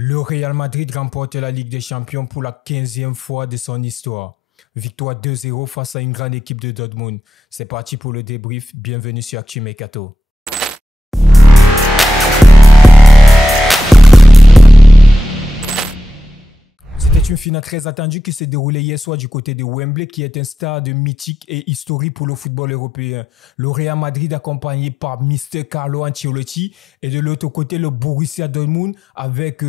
Le Real Madrid remporte la Ligue des Champions pour la 15e fois de son histoire. Victoire 2-0 face à une grande équipe de Dortmund. C'est parti pour le débrief. Bienvenue sur Actu Mercato. C'était une finale très attendue qui s'est déroulée hier soir du côté de Wembley, qui est un stade mythique et historique pour le football européen. Le Real Madrid accompagné par Mr. Carlo Ancelotti et de l'autre côté le Borussia Dortmund avec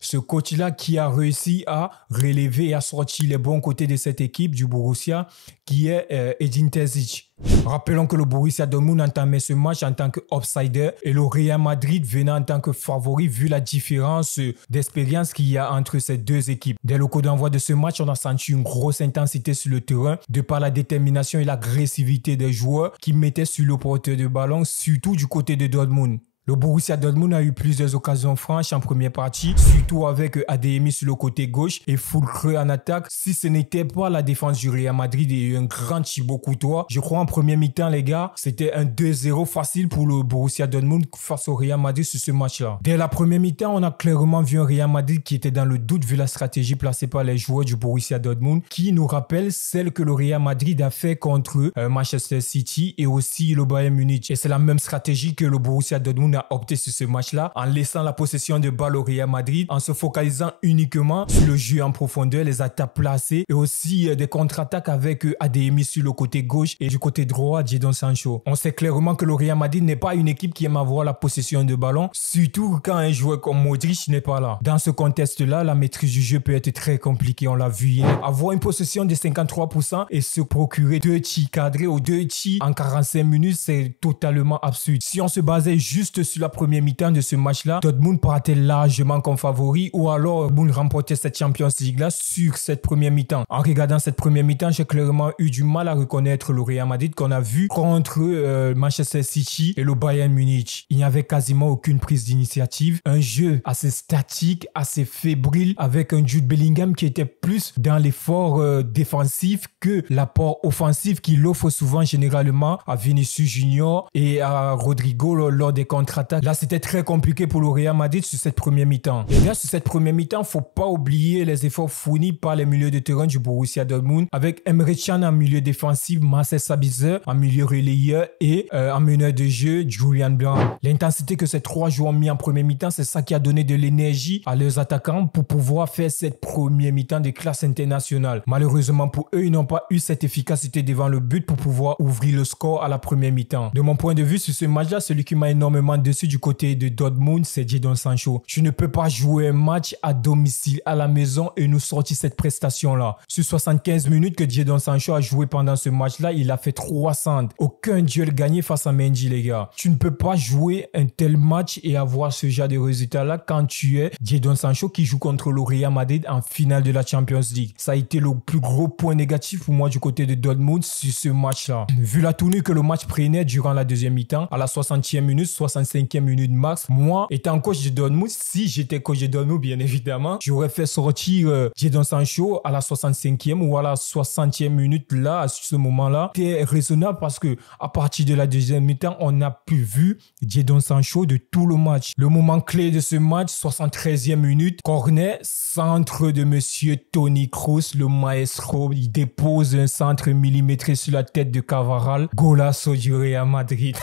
ce coach-là qui a réussi à relever et à sortir les bons côtés de cette équipe du Borussia qui est Edin Terzic. Rappelons que le Borussia Dortmund entamait ce match en tant qu'outsider et le Real Madrid venant en tant que favori vu la différence d'expérience qu'il y a entre ces deux équipes. Dès le coup d'envoi de ce match, on a senti une grosse intensité sur le terrain de par la détermination et l'agressivité des joueurs qui mettaient sur le porteur de ballon, surtout du côté de Dortmund. Le Borussia Dortmund a eu plusieurs occasions franches en première partie, surtout avec Adeyemi sur le côté gauche et Füllkrug en attaque. Si ce n'était pas la défense du Real Madrid et un grand Thibaut Courtois, je crois en première mi-temps, les gars, c'était un 2-0 facile pour le Borussia Dortmund face au Real Madrid sur ce match-là. Dès la première mi-temps, on a clairement vu un Real Madrid qui était dans le doute vu la stratégie placée par les joueurs du Borussia Dortmund, qui nous rappelle celle que le Real Madrid a fait contre Manchester City et aussi le Bayern Munich. Et c'est la même stratégie que le Borussia Dortmund a opté sur ce match-là en laissant la possession de balle au Real Madrid, en se focalisant uniquement sur le jeu en profondeur, les attaques placées et aussi des contre-attaques avec Adeyemi sur le côté gauche et du côté droit Jadon Sancho. On sait clairement que le Real Madrid n'est pas une équipe qui aime avoir la possession de ballon, surtout quand un joueur comme Modric n'est pas là. Dans ce contexte-là, la maîtrise du jeu peut être très compliquée, on l'a vu hier. Avoir une possession de 53% et se procurer 2 tirs cadrés ou 2 tirs en 45 minutes, c'est totalement absurde. Si on se basait juste sur la première mi-temps de ce match-là, Dortmund partait largement comme favori ou alors Dortmund remportait cette Champions League-là sur cette première mi-temps. En regardant cette première mi-temps, j'ai clairement eu du mal à reconnaître le Real Madrid qu'on a vu contre Manchester City et le Bayern Munich. Il n'y avait quasiment aucune prise d'initiative, un jeu assez statique, assez fébrile avec un Jude Bellingham qui était plus dans l'effort défensif que l'apport offensif qu'il offre souvent généralement à Vinicius Junior et à Rodrigo lors des contre-attaques. Là, c'était très compliqué pour le Real Madrid sur cette première mi-temps. Et bien, sur cette première mi-temps, il ne faut pas oublier les efforts fournis par les milieux de terrain du Borussia Dortmund avec Emre Can en milieu défensif, Marcel Sabitzer en milieu relayeur et en meneur de jeu, Julian Brandt. L'intensité que ces trois joueurs ont mis en première mi-temps, c'est ça qui a donné de l'énergie à leurs attaquants pour pouvoir faire cette première mi-temps de classe internationale. Malheureusement pour eux, ils n'ont pas eu cette efficacité devant le but pour pouvoir ouvrir le score à la première mi-temps. De mon point de vue, sur ce match-là, celui qui m'a énormément déçu du côté de Dortmund, c'est Jadon Sancho. Je ne peux pas jouer un match à domicile, à la maison et nous sortir cette prestation-là. Sur 75 minutes que Jadon Sancho a joué pendant ce match-là, il a fait 300. Aucun duel gagné face à Mendy, les gars. Tu ne peux pas jouer un tel match et avoir ce genre de résultat-là quand tu es Jadon Sancho qui joue contre le Real Madrid en finale de la Champions League. Ça a été le plus gros point négatif pour moi du côté de Dortmund sur ce match-là. Vu la tournure que le match prenait durant la deuxième mi-temps, à la 60e minute, 65e minute max, moi, étant coach de Dortmund, si j'étais coach de Dortmund, bien évidemment, j'aurais fait sortir Jadon Sancho à la 65e ou à la 60e minute là, à ce moment-là. C'était raisonnable parce que à partir de la deuxième mi-temps, on n'a plus vu Jadon Sancho de tout le match. Le moment clé de ce match, 73e minute, corner, centre de monsieur Toni Kroos, le maestro, il dépose un centre millimétré sur la tête de Cavaral, golasso du Real Madrid.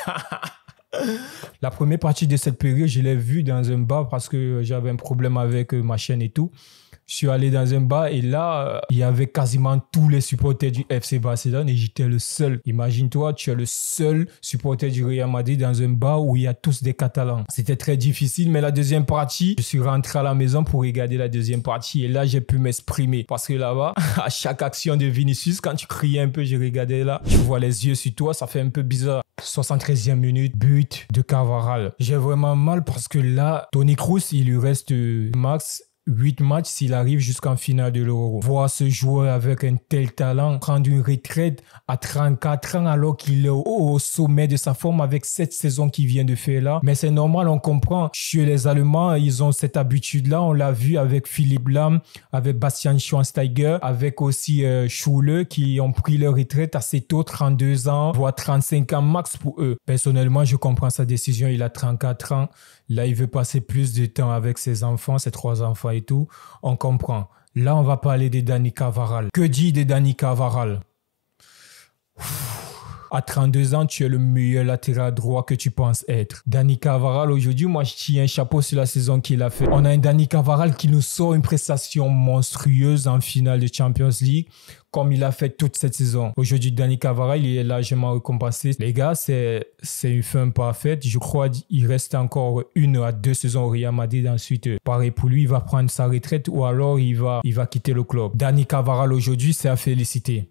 La première partie de cette période, je l'ai vue dans un bar parce que j'avais un problème avec ma chaîne et tout. Je suis allé dans un bar et là, il y avait quasiment tous les supporters du FC Barcelone et j'étais le seul. Imagine-toi, tu es le seul supporter du Real Madrid dans un bar où il y a tous des Catalans. C'était très difficile, mais la deuxième partie, je suis rentré à la maison pour regarder la deuxième partie et là, j'ai pu m'exprimer. Parce que là-bas, à chaque action de Vinicius, quand tu criais un peu, je regardais là, tu vois les yeux sur toi, ça fait un peu bizarre. 73e minute, but de Cavaral. J'ai vraiment mal parce que là, Toni Kroos, il lui reste max 8 matchs s'il arrive jusqu'en finale de l'Euro. Voir ce joueur avec un tel talent prendre une retraite à 34 ans alors qu'il est au sommet de sa forme avec cette saison qu'il vient de faire là. Mais c'est normal, on comprend. Chez les Allemands, ils ont cette habitude-là. On l'a vu avec Philipp Lahm, avec Bastian Schweinsteiger, avec aussi Schürrle qui ont pris leur retraite assez tôt, 32 ans, voire 35 ans max pour eux. Personnellement, je comprends sa décision. Il a 34 ans. Là, il veut passer plus de temps avec ses enfants, ses 3 enfants et tout. On comprend. Là, on va parler de Dani Carvajal. Que dit de Dani Carvajal? À 32 ans, tu es le meilleur latéral droit que tu penses être. Dani Carvajal, aujourd'hui, moi, je tire un chapeau sur la saison qu'il a fait. On a un Dani Carvajal qui nous sort une prestation monstrueuse en finale de Champions League, comme il a fait toute cette saison. Aujourd'hui, Dani Carvajal, il est largement récompensé. Les gars, c'est une fin parfaite. Je crois qu'il reste encore 1 à 2 saisons au Real Madrid. Ensuite, pareil pour lui, il va prendre sa retraite ou alors il va quitter le club. Dani Carvajal, aujourd'hui, c'est à féliciter.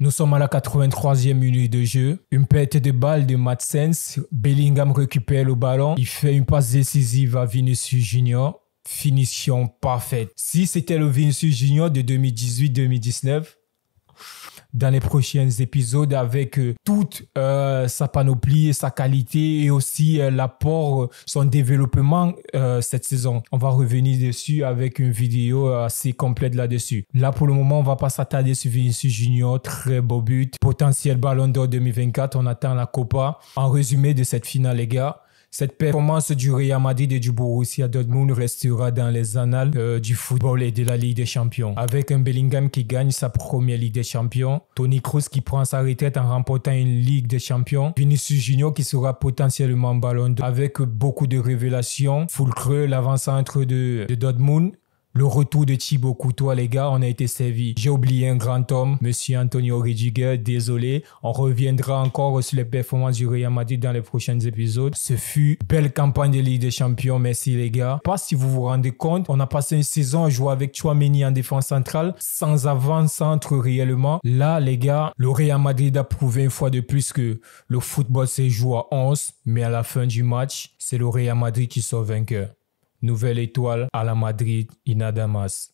Nous sommes à la 83e minute de jeu. Une perte de balle de Matsens. Bellingham récupère le ballon. Il fait une passe décisive à Vinicius Junior. Finition parfaite. Si c'était le Vinicius Junior de 2018-2019, dans les prochains épisodes avec toute sa panoplie, sa qualité et aussi l'apport, son développement cette saison. On va revenir dessus avec une vidéo assez complète là-dessus. Là, pour le moment, on va pas s'attarder sur Vinicius Junior. Très beau but. Potentiel Ballon d'Or 2024. On attend la Copa. En résumé de cette finale, les gars, cette performance du Real Madrid et du Borussia Dortmund restera dans les annales du football et de la Ligue des Champions. Avec un Bellingham qui gagne sa première Ligue des Champions, Toni Kroos qui prend sa retraite en remportant une Ligue des Champions, Vinicius Junior qui sera potentiellement Ballon d'Or avec beaucoup de révélations, Füllkrug, l'avant-centre de Dortmund. Le retour de Thibaut Courtois, les gars, on a été servi. J'ai oublié un grand homme, Monsieur Antonio Rudiger, désolé. On reviendra encore sur les performances du Real Madrid dans les prochains épisodes. Ce fut une belle campagne de Ligue des Champions, merci les gars. Pas si vous vous rendez compte, on a passé une saison à jouer avec Tchouaméni en défense centrale, sans avant-centre réellement. Là, les gars, le Real Madrid a prouvé une fois de plus que le football se joue à 11, mais à la fin du match, c'est le Real Madrid qui sort vainqueur. Nouvelle étoile à la Madrid, Ina Damas.